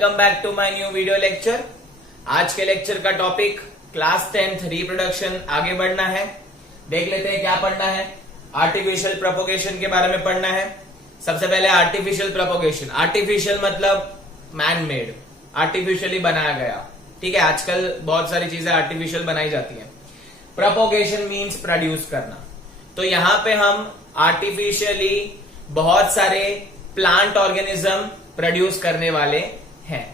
Welcome back to my new video lecture. आज के lecture का टॉपिक क्लास 10th रिप्रोडक्शन। आगे बढ़ना है, देख लेते हैं क्या पढ़ना है। आर्टिफिशियल प्रोपोगेशन के बारे में पढ़ना है। सबसे पहले आर्टिफिशियल प्रोपोगेशन। आर्टिफिशियल मतलब मैन मेड, आर्टिफिशियली बनाया गया। ठीक है, आजकल बहुत सारी चीजें आर्टिफिशियल बनाई जाती हैं। प्रोपोगेशन मीन्स प्रोड्यूस करना। तो यहां पे हम आर्टिफिशियली बहुत सारे प्लांट ऑर्गेनिज्म प्रोड्यूस करने वाले हैं।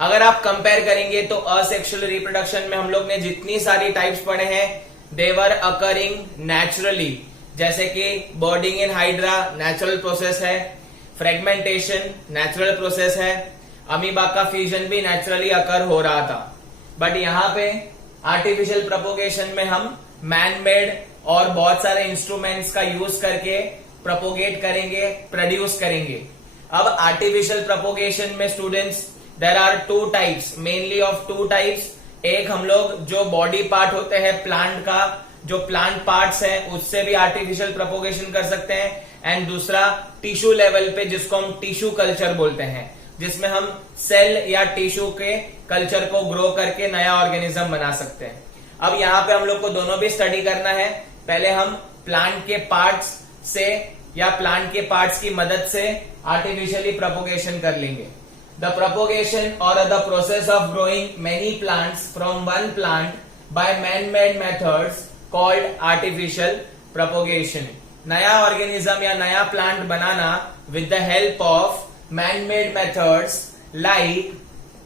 अगर आप कंपेयर करेंगे तो असेक्सुअल रिप्रोडक्शन में हम लोग ने जितनी सारी टाइप्स पढ़े हैं देवर अकरिंग नेचुरली, जैसे कि बर्डिंग इन हाइड्रा नेचुरल प्रोसेस है, फ्रेगमेंटेशन नेचुरल प्रोसेस है, अमीबा का फ्यूजन भी नेचुरली अकर हो रहा था। बट यहाँ पे आर्टिफिशियल प्रोपोगेशन में हम मैन मेड और बहुत सारे इंस्ट्रूमेंट्स का यूज करके प्रोपोगेट करेंगे, प्रोड्यूस करेंगे। अब आर्टिफिशियल प्रोपोगेशन में students there are two types, mainly of two types. एक हम लोग जो बॉडी पार्ट होते हैं प्लांट का, जो प्लांट पार्ट्स हैं उससे भी आर्टिफिशियल प्रोपोगेशन कर सकते हैं। एंड दूसरा टिश्यू लेवल पे, जिसको हम टिश्यू कल्चर बोलते हैं, जिसमें हम सेल या टिश्यू के कल्चर को ग्रो करके नया ऑर्गेनिज्म बना सकते हैं। अब यहाँ पे हम लोग को दोनों भी स्टडी करना है। पहले हम प्लांट के पार्ट्स से या प्लांट के पार्ट्स की मदद से आर्टिफिशियली प्रोपोगेशन कर लेंगे। द प्रोपोगेशन और the process of growing many plants from one plant by man made methods called artificial propagation. नया ऑर्गेनिज्म या नया plant banana with the help of man made methods like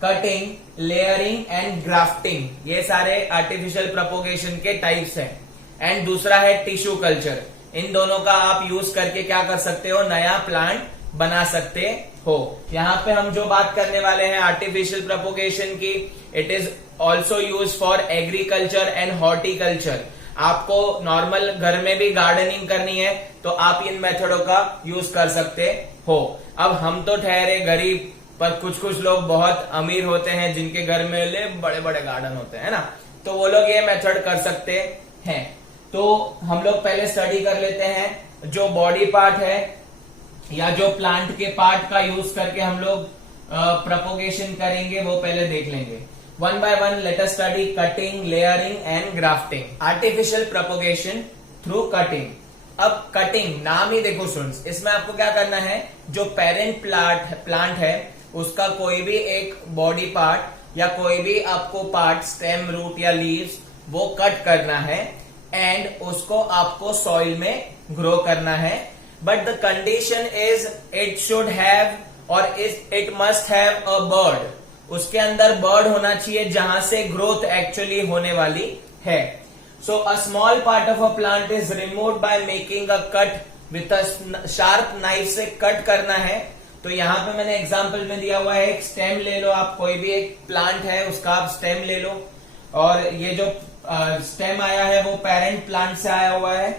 cutting, layering and grafting, ये सारे artificial propagation के types हैं। And दूसरा है tissue culture. इन दोनों का आप यूज करके क्या कर सकते हो, नया प्लांट बना सकते हो। यहाँ पे हम जो बात करने वाले हैं आर्टिफिशियल प्रोपोगेशन की, it is also use for agriculture and horticulture. आपको नॉर्मल घर में भी गार्डनिंग करनी है तो आप इन मेथडों का यूज कर सकते हो। अब हम तो ठहरे गरीब, पर कुछ कुछ लोग बहुत अमीर होते हैं जिनके घर में बड़े बड़े गार्डन होते हैं ना, तो वो लोग ये मेथड कर सकते हैं। तो हम लोग पहले स्टडी कर लेते हैं जो बॉडी पार्ट है या जो प्लांट के पार्ट का यूज करके हम लोग प्रोपोगेशन करेंगे, वो पहले देख लेंगे। One by one let us study cutting, layering and grafting. Artificial propagation through cutting. अब कटिंग नाम ही देखो स्टूडेंट्स, इसमें आपको क्या करना है, जो पेरेंट प्लांट है उसका कोई भी एक बॉडी पार्ट या कोई भी आपको पार्ट, स्टेम, रूट या लीव्स, वो कट करना है एंड उसको आपको सॉइल में ग्रो करना है। But the condition is it should have और it must have a bird. उसके अंदर बर्ड होना चाहिए जहां से ग्रोथ एक्चुअली होने वाली है। So a small part of a plant is removed by making a cut with a sharp knife से कट करना है। तो यहाँ पे मैंने एग्जाम्पल में दिया हुआ है, एक स्टेम ले लो आप, कोई भी एक प्लांट है उसका आप स्टेम ले लो, और ये जो स्टेम आया है वो पेरेंट प्लांट से आया हुआ है।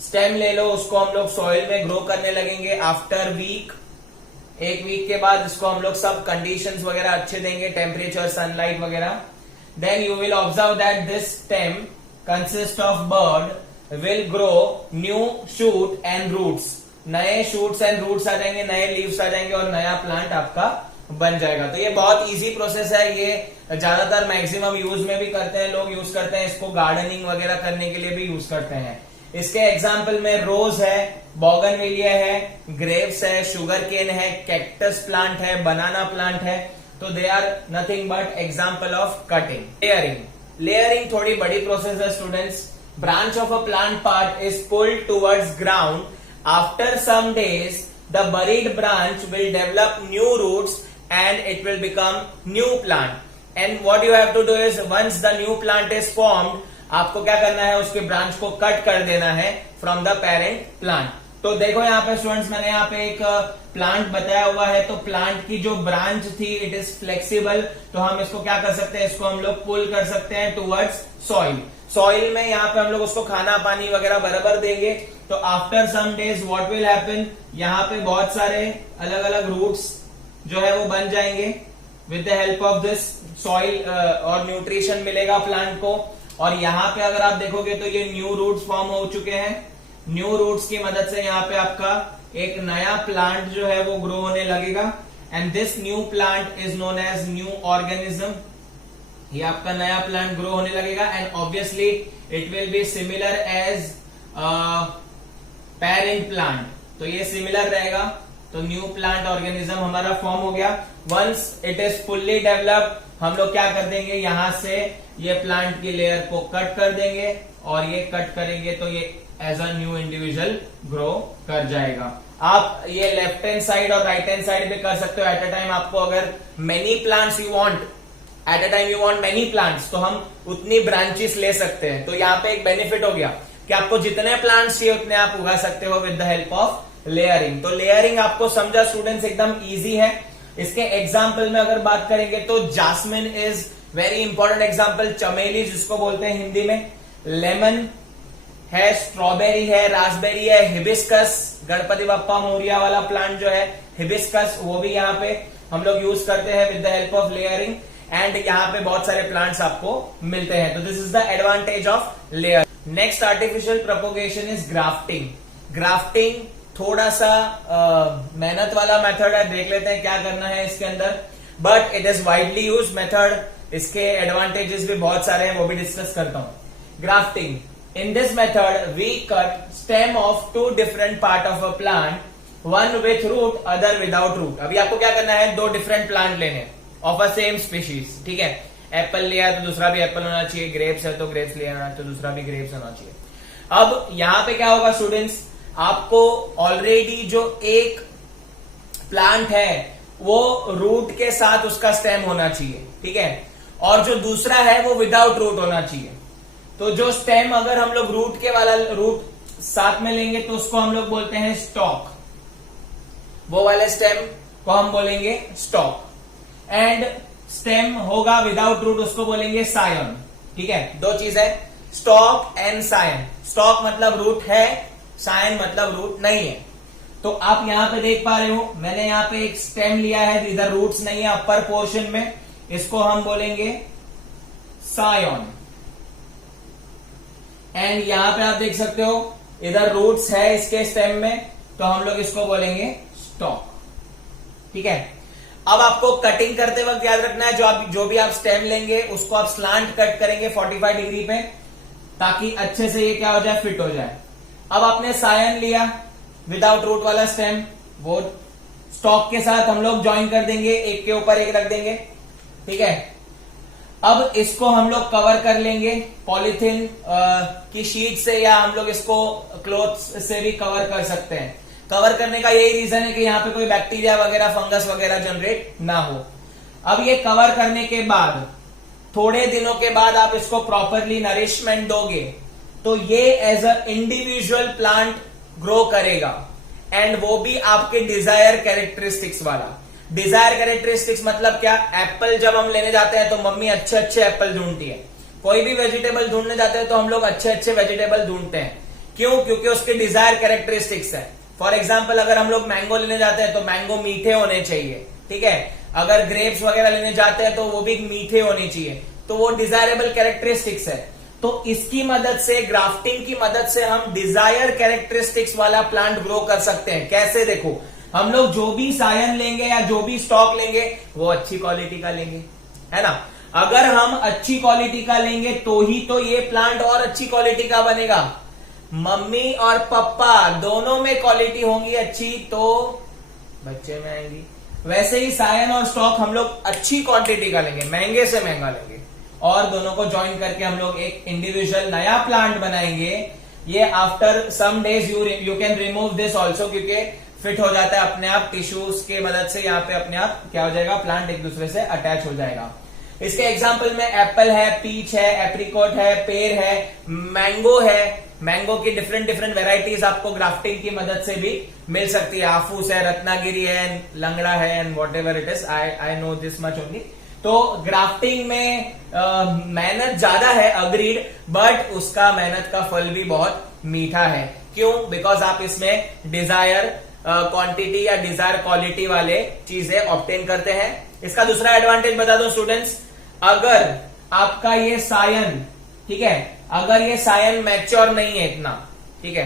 स्टेम ले लो, उसको हम लोग सॉइल में ग्रो करने लगेंगे। आफ्टर वीक, एक वीक के बाद इसको हम लोग सब कंडीशंस वगैरह अच्छे देंगे, टेम्परेचर, सनलाइट वगैरह। Then you will observe that this stem consist of bud will grow new shoot and roots. नए शूट्स एंड रूट्स आ जाएंगे, नए लीव्स आ जाएंगे और नया प्लांट आपका बन जाएगा। तो ये बहुत इजी प्रोसेस है। ये ज्यादातर मैक्सिमम यूज में भी करते हैं लोग, यूज करते हैं इसको गार्डनिंग वगैरह करने के लिए भी यूज करते हैं। इसके एग्जाम्पल में रोज है, बोगनविलिया है, ग्रेप्स है, शुगर केन है, कैक्टस प्लांट है, बनाना प्लांट है। तो they are nothing but example of cutting. Layering. Layering थोड़ी बड़ी प्रोसेस है students. Branch of a plant part is pulled towards ground. After some days the buried branch will develop new roots and it will become new plant. And what you have to do is once the new plant is formed, आपको क्या करना है, उसके branch को cut कर देना है from the parent plant. तो देखो यहाँ पे स्टूडेंट्स, मैंने यहाँ पे एक प्लांट बताया हुआ है। तो प्लांट की जो ब्रांच थी इट इज फ्लेक्सिबल, तो हम इसको क्या कर सकते हैं, इसको हम लोग पुल कर सकते हैं टुवर्ड्स सॉइल। सॉइल में यहाँ पे हम लोग उसको खाना पानी वगैरह बराबर देंगे। तो after some days what will happen, यहाँ पे बहुत सारे अलग अलग रूट्स जो है वो बन जाएंगे with the help of this soil, और न्यूट्रिशन मिलेगा प्लांट को। और यहाँ पे अगर आप देखोगे तो ये न्यू रूट्स फॉर्म हो चुके हैं। न्यू रूट्स की मदद से यहाँ पे आपका एक नया प्लांट जो है वो ग्रो होने लगेगा। And this new plant is known as new organism. ये आपका नया प्लांट ग्रो होने लगेगा and obviously it will be similar as parent plant, तो ये सिमिलर रहेगा। तो न्यू प्लांट ऑर्गेनिज्म हमारा फॉर्म हो गया। Once it is fully developed, हम लोग क्या कर देंगे, यहां से ये प्लांट की लेयर को कट कर देंगे और ये कट करेंगे तो ये as a new individual grow कर जाएगा। आप ये लेफ्ट हैंड साइड और राइट हैंड साइड भी कर सकते हो। एट अ टाइम आपको अगर many plants you want, at a time you want many plants, तो हम उतनी ब्रांचेस ले सकते हैं। तो यहाँ पे एक बेनिफिट हो गया कि आपको जितने प्लांट्स चाहिए उतने आप उगा सकते हो with the help of layering. तो लेयरिंग आपको समझा स्टूडेंट्स, एकदम इजी है। इसके एग्जाम्पल में अगर बात करेंगे तो jasmine is very important example, चमेली जिसको बोलते हैं हिंदी में, लेमन है, स्ट्रॉबेरी है, रास्पबेरी है, हिबिस्कस, गणपति बप्पा मोरिया वाला प्लांट जो है हिबिस्कस, वो भी यहाँ पे हम लोग यूज करते हैं with the help of layering. And यहाँ पे बहुत सारे प्लांट्स आपको मिलते हैं। तो this is the advantage of layer. Next artificial propagation is grafting. Grafting थोड़ा सा मेहनत वाला मेथड है, देख लेते हैं क्या करना है इसके अंदर, but it is widely use method. इसके एडवांटेजेस भी बहुत सारे हैं, वो भी डिस्कस करता हूं। Grafting, in this method we cut stem of two different part of a plant, one with root, other without root। अभी आपको क्या करना है, दो डिफरेंट प्लांट लेने ऑफ अ सेम स्पीशीज, ठीक है। एप्पल लिया है तो दूसरा भी एप्पल होना चाहिए, ग्रेप्स है तो ग्रेप्स लिया है तो दूसरा भी ग्रेप्स होना चाहिए। अब यहाँ पे क्या होगा स्टूडेंट्स, आपको ऑलरेडी जो एक प्लांट है वो रूट के साथ उसका स्टेम होना चाहिए, ठीक है, और जो दूसरा है वो विदाउट रूट होना चाहिए। तो जो स्टेम अगर हम लोग रूट के वाला रूट साथ में लेंगे तो उसको हम लोग बोलते हैं स्टॉक, वो वाले स्टेम को हम बोलेंगे स्टॉक। एंड स्टेम होगा विदाउट रूट, उसको बोलेंगे सायन, ठीक है। दो चीज है, स्टॉक एंड सायन। स्टॉक मतलब रूट है, सायन मतलब रूट नहीं है। तो आप यहां पे देख पा रहे हो, मैंने यहां पे एक स्टेम लिया है, इधर रूट्स नहीं है अपर पोर्शन में, इसको हम बोलेंगे सायन। एंड यहां पे आप देख सकते हो इधर रूट्स है इसके स्टेम में, तो हम लोग इसको बोलेंगे स्टॉक, ठीक है। अब आपको कटिंग करते वक्त याद रखना है, जो भी आप स्टेम लेंगे उसको आप स्लांट कट करेंगे 45 डिग्री पे, ताकि अच्छे से ये क्या हो जाए, फिट हो जाए। अब आपने सायन लिया विदाउट रूट वाला स्टेम, वो स्टॉक के साथ हम लोग ज्वाइन कर देंगे, एक के ऊपर एक रख देंगे, ठीक है। अब इसको हम लोग कवर कर लेंगे पॉलीथीन की शीट से, या हम लोग इसको क्लॉथ से भी कवर कर सकते हैं। कवर करने का यही रीजन है कि यहाँ पे कोई बैक्टीरिया वगैरह, फंगस वगैरह जनरेट ना हो। अब ये कवर करने के बाद थोड़े दिनों के बाद आप इसको प्रॉपरली नरिशमेंट दोगे तो ये as a individual plant grow करेगा, एंड वो भी आपके डिजायर कैरेक्टरिस्टिक्स वाला। डिजायर कैरेक्टरिस्टिक्स मतलब क्या, एप्पल जब हम लेने जाते हैं तो मम्मी अच्छे अच्छे एप्पल ढूंढती है, कोई भी वेजिटेबल ढूंढने जाते हैं तो हम लोग अच्छे अच्छे वेजिटेबल ढूंढते हैं। क्यों? क्योंकि उसके डिजायर कैरेक्टरिस्टिक्स है। फॉर एग्जाम्पल अगर हम लोग मैंगो लेने जाते हैं तो मैंगो मीठे होने चाहिए, ठीक है। अगर ग्रेप्स वगैरह लेने जाते हैं तो वो भी मीठे होने चाहिए, तो वो डिजायरेबल कैरेक्टरिस्टिक्स है। तो इसकी मदद से, ग्राफ्टिंग की मदद से हम डिजायर कैरेक्टरिस्टिक्स वाला प्लांट ग्रो कर सकते हैं। कैसे? देखो, हम लोग जो भी सायन लेंगे या जो भी स्टॉक लेंगे वो अच्छी क्वालिटी का लेंगे, है ना। अगर हम अच्छी क्वालिटी का लेंगे तो ही तो ये प्लांट और अच्छी क्वालिटी का बनेगा। मम्मी और पापा दोनों में क्वालिटी होंगी अच्छी तो बच्चे में आएंगी। वैसे ही सायन और स्टॉक हम लोग अच्छी क्वांटिटी का लेंगे, महंगे से महंगा लेंगे, और दोनों को ज्वाइन करके हम लोग एक इंडिविजुअल नया प्लांट बनाएंगे। ये after some days you can remove this also, क्योंकि फिट हो जाता है अपने आप, टिश्यूज के मदद से यहाँ पे अपने आप क्या हो जाएगा, प्लांट एक दूसरे से अटैच हो जाएगा। इसके एग्जाम्पल में एप्पल है, पीच है, एप्रिकॉट है, पेड़ है, मैंगो है। मैंगो की डिफरेंट डिफरेंट वेराइटीज आपको ग्राफ्टिंग की मदद से भी मिल सकती है। आफूस है, रत्नागिरी है, लंगड़ा है, and what ever it is, I know this much only. तो ग्राफ्टिंग में मेहनत ज्यादा है, अग्रीड, बट उसका मेहनत का फल भी बहुत मीठा है। क्यों? बिकॉज आप इसमें डिजायर क्वांटिटी या डिजायर क्वालिटी वाले चीजें ऑब्टेन करते हैं। इसका दूसरा एडवांटेज बता दो स्टूडेंट्स, अगर आपका ये सायन, ठीक है, अगर ये सायन मैच्योर नहीं है इतना, ठीक है,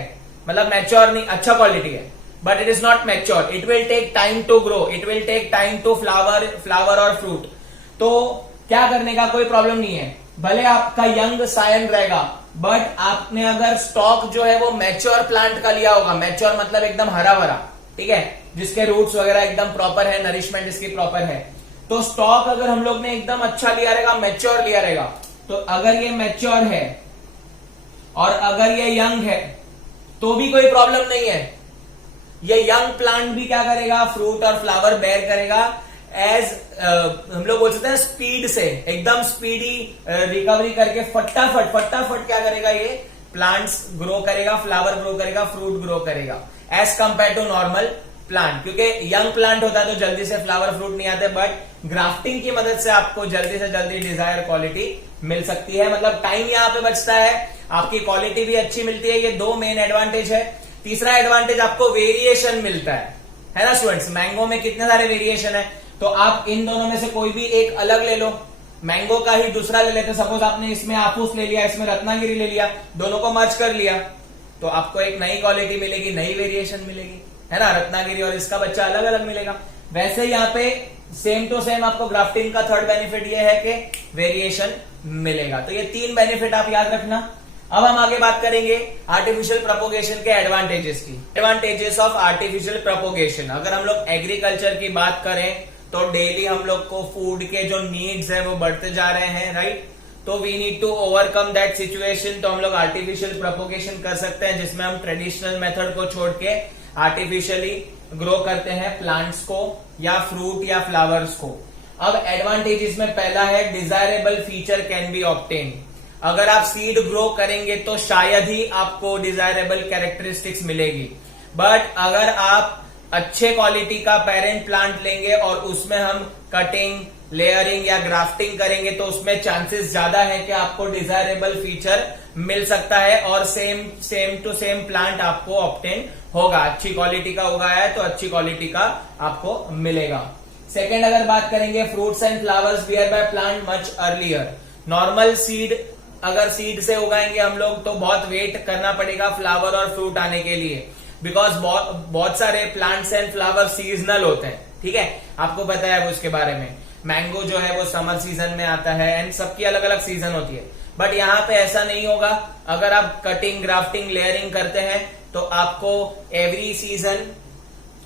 मतलब मैच्योर नहीं, अच्छा क्वालिटी है, but it is not mature. It will take time to grow. It will take time to flower और fruit. तो क्या करने का कोई प्रॉब्लम नहीं है, भले आपका यंग सायन रहेगा, बट आपने अगर स्टॉक जो है वो मैच्योर प्लांट का लिया होगा, मैच्योर मतलब एकदम हरा भरा, ठीक है, जिसके रूट्स वगैरह एकदम प्रॉपर है, नरिशमेंट इसकी प्रॉपर है, तो स्टॉक अगर हम लोग ने एकदम अच्छा लिया रहेगा, मैच्योर लिया रहेगा, तो अगर ये मैच्योर है और अगर ये यंग है तो भी कोई प्रॉब्लम नहीं है। ये यंग प्लांट भी क्या करेगा, फ्रूट और फ्लावर बेयर करेगा एज हम लोग बोल सकते हैं स्पीड से, एकदम स्पीडी रिकवरी करके फटाफट क्या करेगा, ये प्लांट्स ग्रो करेगा, फ्लावर ग्रो करेगा, फ्रूट ग्रो करेगा as compare to normal plant. क्योंकि यंग प्लांट होता है तो जल्दी से फ्लावर फ्रूट नहीं आते, बट ग्राफ्टिंग की मदद से आपको जल्दी से जल्दी डिजायर क्वालिटी मिल सकती है। मतलब टाइम यहाँ पे बचता है, आपकी क्वालिटी भी अच्छी मिलती है। ये दो मेन एडवांटेज है। तीसरा एडवांटेज आपको वेरिएशन मिलता है ना स्टूडेंट्स। मैंगो में कितने सारे वेरिएशन है, तो आप इन दोनों में से कोई भी एक अलग ले लो, मैंगो का ही दूसरा ले लेते। सपोज आपने इसमें आपूस ले लिया, इसमें रत्नागिरी ले लिया, दोनों को मर्ज कर लिया, तो आपको एक नई क्वालिटी मिलेगी, नई वेरिएशन मिलेगी, है ना। रत्नागिरी और इसका बच्चा अलग अलग मिलेगा। वैसे यहाँ पे सेम टू सेम आपको ग्राफ्टिंग का थर्ड बेनिफिट ये है कि वेरिएशन मिलेगा। तो ये तीन बेनिफिट आप याद रखना। अब हम आगे बात करेंगे आर्टिफिशियल प्रोपोगेशन के एडवांटेजेस की। एडवांटेजेस ऑफ आर्टिफिशियल प्रोपोगेशन, अगर हम लोग एग्रीकल्चर की बात करें तो डेली हम लोग को फूड के जो नीड्स है वो बढ़ते जा रहे हैं, राइट। तो we need to overcome that situation. तो हम लोग आर्टिफिशियल प्रोपोगेशन कर सकते हैं, जिसमें हम ट्रेडिशनल मेथड को छोड़ के आर्टिफिशियली ग्रो करते हैं प्लांट्स को या फ्रूट या फ्लावर्स को। अब एडवांटेजेस में पहला है desirable feature can be obtain. अगर आप सीड ग्रो करेंगे तो शायद ही आपको डिजायरेबल कैरेक्टरिस्टिक्स मिलेगी, बट अगर आप अच्छे क्वालिटी का पेरेंट प्लांट लेंगे और उसमें हम कटिंग, लेयरिंग या ग्राफ्टिंग करेंगे तो उसमें चांसेस ज्यादा है कि आपको डिजायरेबल फीचर मिल सकता है और सेम टू सेम प्लांट आपको ऑब्टेन होगा। अच्छी क्वालिटी का उगाया है तो अच्छी क्वालिटी का आपको मिलेगा। सेकेंड, अगर बात करेंगे fruits and flowers bear by plant much earlier. Normal seed अगर सीड से उगाएंगे हम लोग तो बहुत वेट करना पड़ेगा फ्लावर और फ्रूट आने के लिए, बिकॉज बहुत सारे प्लांट्स एंड फ्लावर सीजनल होते हैं, ठीक है, आपको पता है वो उसके बारे में। मैंगो जो है वो समर सीजन में आता है एंड सबकी अलग अलग सीजन होती है, बट यहाँ पे ऐसा नहीं होगा। अगर आप कटिंग, ग्राफ्टिंग, लेयरिंग करते हैं तो आपको एवरी सीजन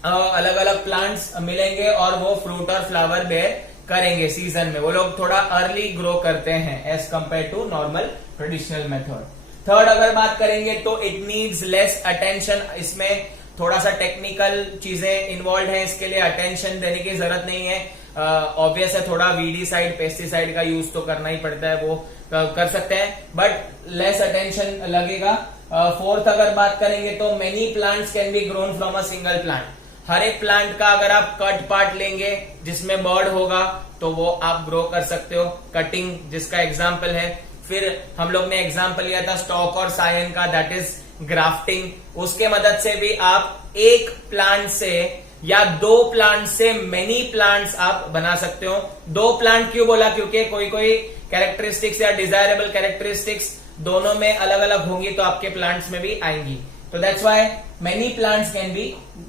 अलग अलग प्लांट्स मिलेंगे और वो फ्रूट और फ्लावर बेयर करेंगे सीजन में। वो लोग थोड़ा अर्ली ग्रो करते हैं as compare to normal traditional method. Third, अगर बात करेंगे तो इट नीड्स लेस अटेंशन। इसमें थोड़ा सा टेक्निकल चीजें इन्वॉल्व है, इसके लिए अटेंशन देने की जरूरत नहीं है। ऑब्वियस है, थोड़ा वीडीसाइड, पेस्टिसाइड का यूज तो करना ही पड़ता है, वो कर सकते हैं, बट लेस अटेंशन लगेगा। फोर्थ, अगर बात करेंगे तो many plants can be grown from a single plant. हर एक प्लांट का अगर आप कट पार्ट लेंगे जिसमें बर्ड होगा तो वो आप ग्रो कर सकते हो। कटिंग जिसका एग्जाम्पल है। फिर हम लोग ने एग्जाम्पल लिया था स्टॉक और सायन का, दैट इज ग्राफ्टिंग। उसके मदद से भी आप एक प्लांट से या दो प्लांट से मेनी प्लांट्स आप बना सकते हो। दो प्लांट क्यों बोला, क्योंकि कोई कोई कैरेक्टरिस्टिक्स या डिजायरेबल कैरेक्टरिस्टिक्स दोनों में अलग अलग होंगी तो आपके प्लांट्स में भी आएंगी। तो that's why many plants can be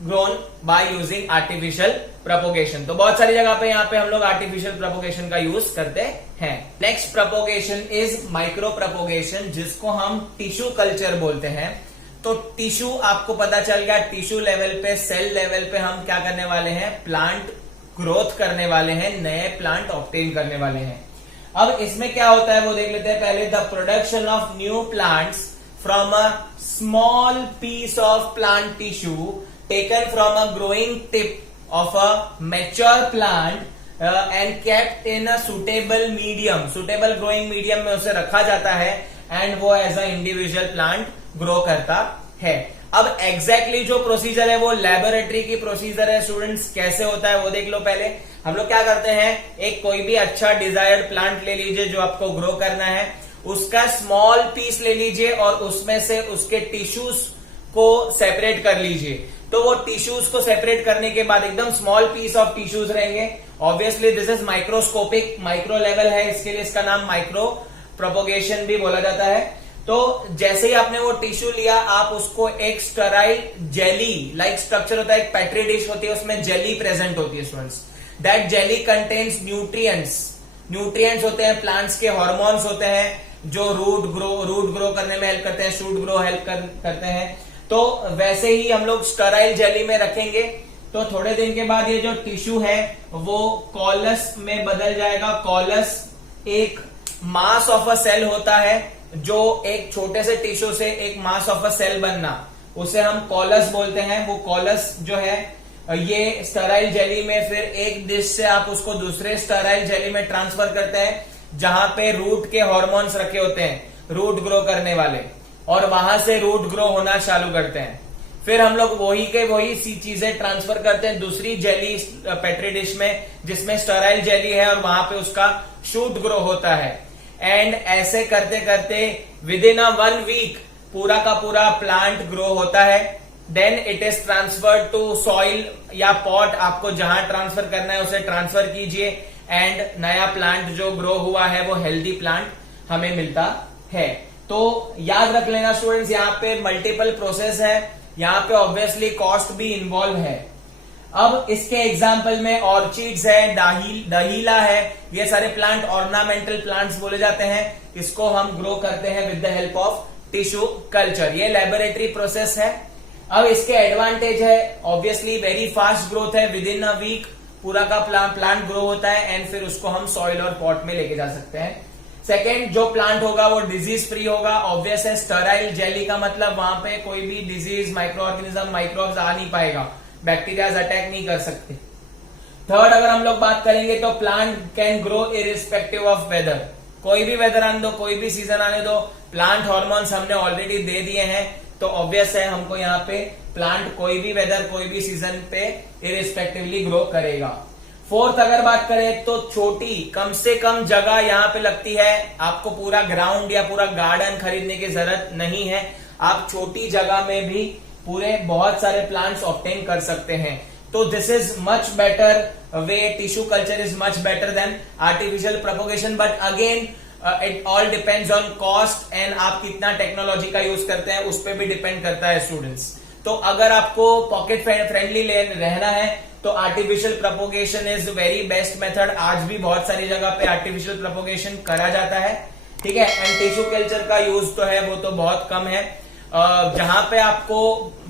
grown by using artificial propagation. तो बहुत सारी जगह पे यहाँ पे हम लोग आर्टिफिशियल प्रोपोगेशन का यूज करते हैं। Next propagation is micro propagation, जिसको हम टिश्यू कल्चर बोलते हैं। तो टिश्यू आपको पता चल गया, टिश्यू लेवल पे, सेल लेवल पे हम क्या करने वाले हैं, प्लांट ग्रोथ करने वाले हैं, नए प्लांट ऑब्टेन करने वाले हैं। अब इसमें क्या होता है वो देख लेते हैं पहले। The production of new plants from a small piece of plant tissue taken from a growing tip of a mature plant and kept in a suitable medium, suitable growing medium में उसे रखा जाता है and वो as a individual plant grow करता है। अब exactly जो प्रोसीजर है वो लेबोरेटरी की प्रोसीजर है स्टूडेंट्स। कैसे होता है वो देख लो पहले। हम लोग क्या करते हैं, एक कोई भी अच्छा डिजायर्ड प्लांट ले लीजिए जो आपको ग्रो करना है, उसका स्मॉल पीस ले लीजिए और उसमें से उसके टिश्यूज को सेपरेट कर लीजिए। तो वो टिश्यूज को सेपरेट करने के बाद एकदम स्मॉल पीस ऑफ टिश्यूज रहेंगे। Obviously this is microscopic, micro level है, इसके लिए इसका नाम माइक्रो प्रोपोगेशन भी बोला जाता है। तो जैसे ही आपने वो टिश्यू लिया, आप उसको एक स्टेराइल जेली लाइक स्ट्रक्चर होता है, एक पेट्री डिश होती है, उसमें जेली प्रेजेंट होती है students. That jelly contains nutrients होते हैं, प्लांट्स के हार्मोन्स होते हैं जो रूट ग्रो करने में हेल्प करते हैं, शूट ग्रो हेल्प करते हैं। तो वैसे ही हम लोग स्टेराइल जेली में रखेंगे, तो थोड़े दिन के बाद ये जो टिश्यू है वो कॉलस में बदल जाएगा। कॉलस एक मास ऑफ अ सेल होता है, जो एक छोटे से टिश्यू से एक मास ऑफ अ सेल बनना, उसे हम कॉलस बोलते हैं। वो कॉलस जो है ये स्टेराइल जेली में फिर एक डिश से आप उसको दूसरे स्टेराइल जेली में ट्रांसफर करते हैं, जहां पे रूट के हार्मोन्स रखे होते हैं, रूट ग्रो करने वाले, और वहां से रूट ग्रो होना चालू करते हैं। फिर हम लोग वही के वही सी चीजें ट्रांसफर करते हैं दूसरी जेली पेट्री डिश में, जिसमें स्टेराइल जेली है, और वहां पे उसका शूट ग्रो होता है। एंड ऐसे करते करते विद इन अ 1 वीक पूरा का पूरा प्लांट ग्रो होता है। Then it is transferred to soil या पॉट, आपको जहां ट्रांसफर करना है उसे ट्रांसफर कीजिए, एंड नया प्लांट जो ग्रो हुआ है वो हेल्दी प्लांट हमें मिलता है। तो याद रख लेना स्टूडेंट्स, यहाँ पे मल्टीपल प्रोसेस है, यहाँ पे ऑब्वियसली कॉस्ट भी इन्वॉल्व है। अब इसके एग्जाम्पल में ऑर्चिड्स है, दहीला है, ये सारे प्लांट ऑर्नामेंटल प्लांट्स बोले जाते हैं। इसको हम ग्रो करते हैं with the help of tissue culture. ये लेबोरेटरी प्रोसेस है। अब इसके एडवांटेज है, ऑब्वियसली वेरी फास्ट ग्रोथ है, विद इन अ वीक पूरा का प्लांट ग्रो होता है, एंड फिर उसको हम सॉइल और पॉट में लेके जा सकते हैं। सेकेंड, जो प्लांट होगा वो डिजीज फ्री होगा। ऑब्वियस है, स्टेराइल जेली का मतलब वहां पे कोई भी डिजीज, माइक्रो ऑर्गेनिज्म, माइक्रोब्स आ नहीं पाएगा, बैक्टीरियाज अटैक नहीं कर सकते। थर्ड, अगर हम लोग बात करेंगे तो plant can grow irrespective of weather. कोई भी वेदर आने दो, कोई भी सीजन आने दो, प्लांट हार्मोन्स हमने ऑलरेडी दे दिए हैं, तो ऑब्वियस है हमको यहाँ पे प्लांट कोई भी वेदर, कोई भी सीजन पे इरिस्पेक्टिवली ग्रो करेगा। फोर्थ, अगर बात करें तो छोटी, कम से कम जगह यहाँ पे लगती है। आपको पूरा ग्राउंड या पूरा गार्डन खरीदने की जरूरत नहीं है, आप छोटी जगह में भी पूरे बहुत सारे प्लांट्स ऑब्टेन कर सकते हैं। तो this is much better way, tissue culture is much better than artificial propagation, but again it all depends on cost and आप कितना टेक्नोलॉजी का यूज करते हैं उस पर भी डिपेंड करता है स्टूडेंट्स। तो अगर आपको पॉकेट फ्रेंडली रहना है तो artificial propagation is very best method. आज भी बहुत सारी जगह पे आर्टिफिशियल प्रोपोगेशन करा जाता है, ठीक है। एंड टिश्यू कल्चर का यूज तो है वो तो बहुत कम है। जहां पे आपको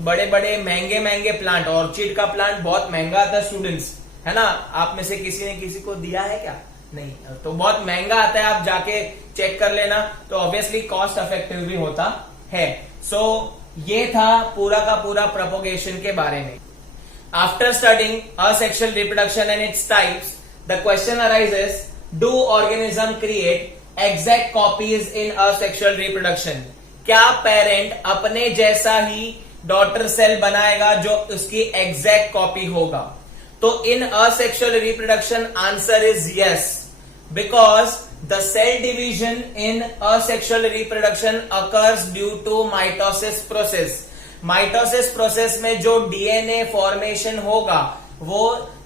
बड़े बड़े महंगे प्लांट, ऑर्चिड का प्लांट बहुत महंगा आता है स्टूडेंट्स, है ना। आप में से किसी ने किसी को दिया है क्या? नहीं, तो बहुत महंगा आता है, आप जाके चेक कर लेना। तो ऑब्वियसली कॉस्ट इफेक्टिव भी होता है। सो ये था पूरा का पूरा प्रोपोगेशन के बारे में। After studying asexual reproduction and its types, the question arises, do organism create exact copies in asexual reproduction? क्या पेरेंट अपने जैसा ही डॉटर सेल बनाएगा जो उसकी एग्जैक्ट कॉपी होगा? तो in asexual reproduction answer is yes, because the cell division in asexual reproduction occurs due to mitosis process. Mitosis process में जो डीएनए फॉर्मेशन होगा वो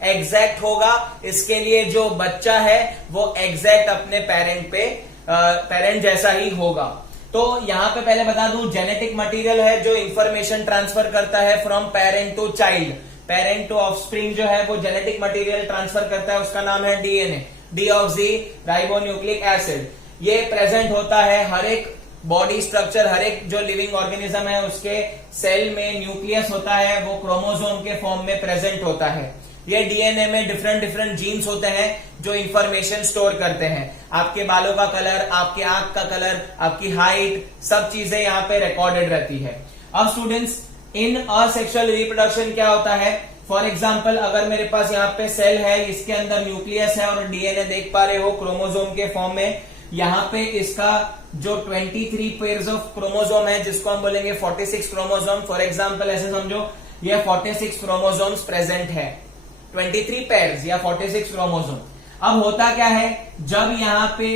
एग्जैक्ट होगा। इसके लिए जो बच्चा है वो एग्जैक्ट अपने पेरेंट जैसा ही होगा। तो यहां पे पहले बता दूं, जेनेटिक मटेरियल है जो इंफॉर्मेशन ट्रांसफर करता है from parent to child, parent to offspring जो है वो जेनेटिक मटेरियल ट्रांसफर करता है, उसका नाम है डीएनए, डीऑक्सी राइबोन्यूक्लिक एसिड। ये प्रेजेंट होता है हर एक बॉडी स्ट्रक्चर, हर एक जो लिविंग ऑर्गेनिज्म है उसके सेल में न्यूक्लियस होता है, वो क्रोमोसोम के फॉर्म में प्रेजेंट होता है। ये डीएनए में डिफरेंट जीन्स होते हैं जो इंफॉर्मेशन स्टोर करते हैं। आपके बालों का कलर, आपकी आंख का कलर, आपकी हाइट, सब चीजें यहाँ पे रिकॉर्डेड रहती है। अब स्टूडेंट्स, इन असेक्सुअल रिप्रोडक्शन क्या होता है? फॉर एग्जाम्पल, अगर मेरे पास यहाँ पे सेल है, इसके अंदर न्यूक्लियस है और डीएनए देख पा रहे हो क्रोमोसोम के फॉर्म में। यहाँ पे इसका जो 23 पेयर्स ऑफ क्रोमोसोम है, जिसको हम बोलेंगे 46 क्रोमोसोम, फॉर एग्जाम्पल ऐसे समझो ये 46 क्रोमोसोम्स प्रेजेंट है, 23 पेयर्स या 46 क्रोमोसोम। अब होता क्या है, जब यहाँ पे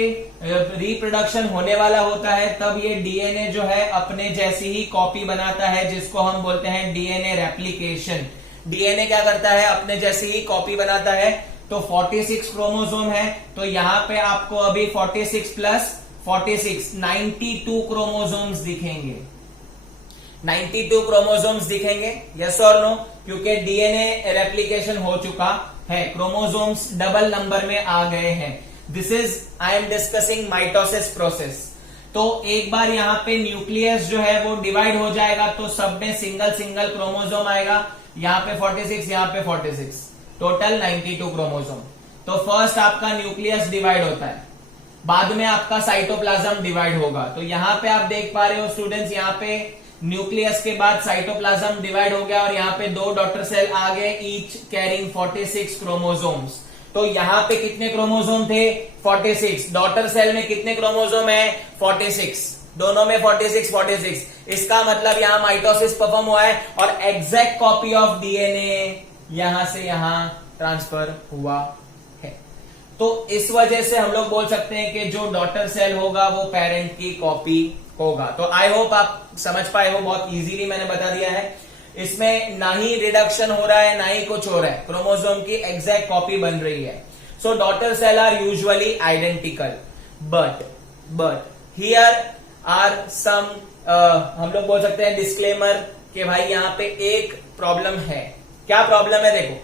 रिप्रोडक्शन होने वाला होता है तब ये डीएनए जो है अपने जैसी ही कॉपी बनाता है, जिसको हम बोलते हैं डीएनए रेप्लिकेशन। डीएनए क्या करता है? अपने जैसी ही कॉपी बनाता है। तो 46 क्रोमोसोम है, तो यहाँ पे आपको अभी 46 प्लस 46, 92 क्रोमोसोम्स दिखेंगे। 92 क्रोमोसोम्स दिखेंगे, यस और नो, क्योंकि डीएनए रेप्लिकेशन हो चुका है, क्रोमोसोम्स डबल नंबर में आ गए हैं। This is I am discussing mitosis process. तो एक बार यहाँ पे न्यूक्लियस जो है वो डिवाइड हो जाएगा तो सब में सिंगल सिंगल क्रोमोसोम आएगा। यहाँ पे 46, यहाँ पे 46, टोटल 92 क्रोमोसोम। तो फर्स्ट आपका न्यूक्लियस डिवाइड होता है, बाद में आपका साइटोप्लाज्म डिवाइड होगा। तो यहाँ पे आप देख पा रहे हो स्टूडेंट्स, यहाँ पे न्यूक्लियस के बाद साइटोप्लाज्म डिवाइड हो गया और यहाँ पे 2 डॉटर सेल आ गए, ईच कैरिंग 46 क्रोमोसोम्स। तो यहाँ पे कितने क्रोमोसोम थे? 46। डॉटर सेल में कितने क्रोमोसोम है? 46। दोनों में 46, 46। इसका मतलब यहाँ माइटोसिस परफॉर्म हुआ है और एग्जैक्ट कॉपी ऑफ डीएनए यहां से यहां ट्रांसफर हुआ है। तो इस वजह से हम लोग बोल सकते हैं कि जो डॉटर सेल होगा वो पेरेंट की कॉपी होगा। तो आई होप आप समझ पाए हो, बहुत इजीली मैंने बता दिया है। इसमें ना ही रिडक्शन हो रहा है ना ही कुछ हो रहा है, क्रोमोसोम की एग्जैक्ट कॉपी बन रही है। So daughter cell are usually identical, but here are some हम लोग बोल सकते हैं डिस्क्लेमर कि भाई यहाँ पे एक प्रॉब्लम है। क्या प्रॉब्लम है? देखो,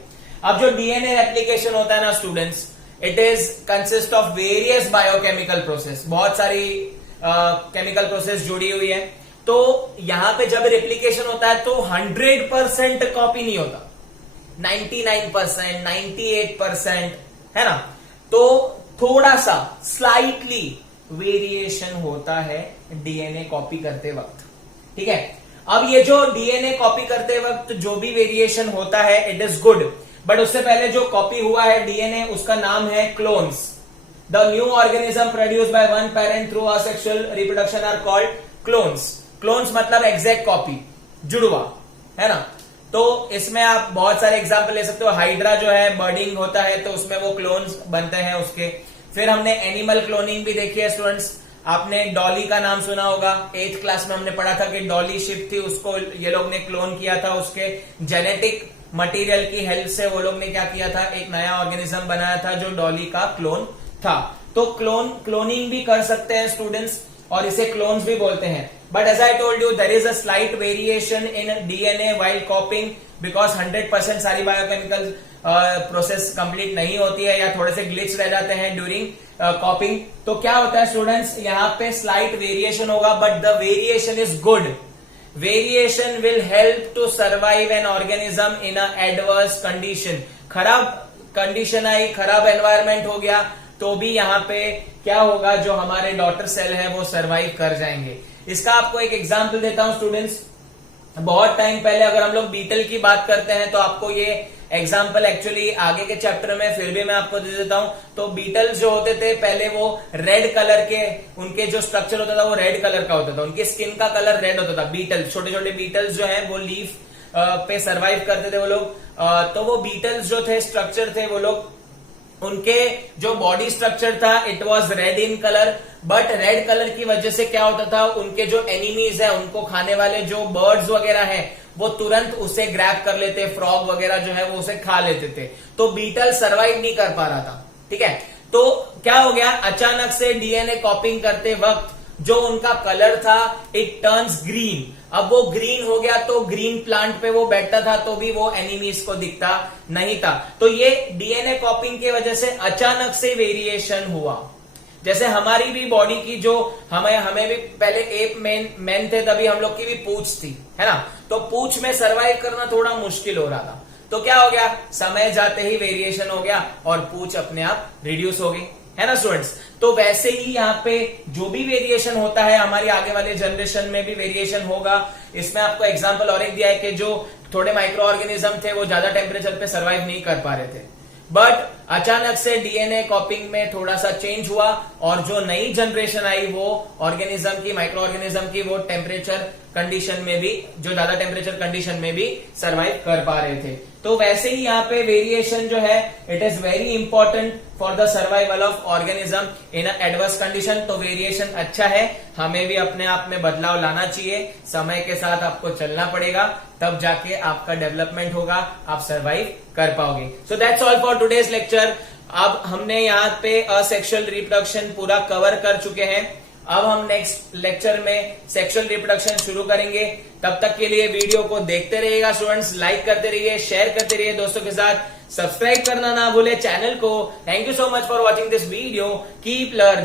अब जो डीएनए रेप्लिकेशन होता है ना students, it is consist of various biochemical process, बहुत सारी केमिकल प्रोसेस जुड़ी हुई है। तो यहां पे जब रेप्लिकेशन होता है तो 100% कॉपी नहीं होता, 99%, 98% है ना। तो थोड़ा सा स्लाइटली वेरिएशन होता है डीएनए कॉपी करते वक्त, ठीक है। अब ये जो डीएनए कॉपी करते वक्त जो भी वेरिएशन होता है इट इज गुड, बट उससे पहले जो कॉपी हुआ है डीएनए उसका नाम है clones. The new organism produced by one parent through asexual reproduction are called clones. Clones मतलब एग्जैक्ट कॉपी, जुड़वा, है ना। तो इसमें आप बहुत सारे एग्जांपल ले सकते हो। हाइड्रा जो है बर्डिंग होता है तो उसमें वो क्लोन्स बनते हैं उसके। फिर हमने एनिमल क्लोनिंग भी देखी है स्टूडेंट्स। आपने डॉली का नाम सुना होगा, 8th क्लास में हमने पढ़ा था कि डॉली शिप थी, उसको ये लोग ने क्लोन किया था। उसके जेनेटिक मटेरियल की हेल्प से वो लोग ने क्या किया था, एक नया ऑर्गेनिज्म बनाया था जो डॉली का क्लोन था। तो क्लोनिंग भी कर सकते हैं स्टूडेंट्स और इसे क्लोन्स भी बोलते हैं। But as I told you there is a slight variation in DNA while copying, because 100% सारी बायोकेमिकल प्रोसेस कंप्लीट नहीं होती है या थोड़े से ग्लिच रह जाते हैं ड्यूरिंग कॉपिंग। तो क्या होता है स्टूडेंट्स, यहाँ पे स्लाइट वेरिएशन होगा but the variation is good. Variation will help to survive an organism in a adverse condition. खराब कंडीशन आई, खराब एनवायरमेंट हो गया तो भी यहाँ पे क्या होगा, जो हमारे डॉटर सेल है वो सर्वाइव कर जाएंगे। इसका आपको एक एग्जांपल देता हूं स्टूडेंट्स। बहुत टाइम पहले अगर हम लोग बीटल की बात करते हैं तो आपको ये एग्जांपल एक्चुअली आगे के चैप्टर में फिर भी मैं आपको दे देता हूं। तो बीटल्स जो होते थे पहले वो रेड कलर के, उनके जो स्ट्रक्चर होता था वो रेड कलर का होता था, उनकी स्किन का कलर रेड होता था। बीटल्स, छोटे छोटे बीटल्स जो है वो लीफ पे सर्वाइव करते थे वो लोग। तो वो बीटल्स जो थे, स्ट्रक्चर थे वो लोग, उनके जो बॉडी स्ट्रक्चर था it was red in colour. But red colour की वजह से क्या होता था, उनके जो एनिमीज है, उनको खाने वाले जो बर्ड्स वगैरह हैं वो तुरंत उसे ग्रैब कर लेते, फ्रॉग वगैरह जो है वो उसे खा लेते थे। तो बीटल सर्वाइव नहीं कर पा रहा था, ठीक है। तो क्या हो गया, अचानक से डीएनए कॉपिंग करते वक्त जो उनका कलर था इट टर्न्स ग्रीन। अब वो ग्रीन हो गया तो ग्रीन प्लांट पे वो बैठता था तो भी वो एनिमीज को दिखता नहीं था। तो ये डीएनए कॉपिंग की वजह से अचानक से वेरिएशन हुआ। जैसे हमारी भी बॉडी की जो हमें भी पहले एप मैन थे तभी हम लोग की भी पूंछ थी, है ना। तो पूंछ में सर्वाइव करना थोड़ा मुश्किल हो रहा था। तो क्या हो गया, समय जाते ही वेरिएशन हो गया और पूंछ अपने आप रिड्यूस हो गई, है ना स्टूडेंट्स। तो वैसे ही यहाँ पे जो भी वेरिएशन होता है हमारी आगे वाले जनरेशन में भी वेरिएशन होगा। इसमें आपको एग्जांपल और एक दिया है कि जो थोड़े माइक्रो ऑर्गेनिज्म थे वो ज्यादा टेम्परेचर पे सर्वाइव नहीं कर पा रहे थे, बट अचानक से डीएनए कॉपिंग में थोड़ा सा चेंज हुआ और जो नई जनरेशन आई वो ऑर्गेनिज्म की, माइक्रो ऑर्गेनिज्म की, वो टेम्परेचर कंडीशन में भी, जो ज्यादा टेम्परेचर कंडीशन में भी सर्वाइव कर पा रहे थे। तो वैसे ही यहाँ पे वेरिएशन जो है it is very important for the survival of organism in adverse condition. तो वेरिएशन अच्छा है, हमें भी अपने आप में बदलाव लाना चाहिए, समय के साथ आपको चलना पड़ेगा, तब जाके आपका डेवलपमेंट होगा, आप सर्वाइव कर पाओगे। So that's all for today's lecture. अब हमने यहाँ पे असेक्सुअल रिप्रोडक्शन पूरा कवर कर चुके हैं। अब हम नेक्स्ट लेक्चर में सेक्सुअल रिप्रोडक्शन शुरू करेंगे। तब तक के लिए वीडियो को देखते रहिएगा स्टूडेंट्स, लाइक करते रहिए, शेयर करते रहिए दोस्तों के साथ, सब्सक्राइब करना ना भूले चैनल को। Thank you so much for watching this video, keep learning.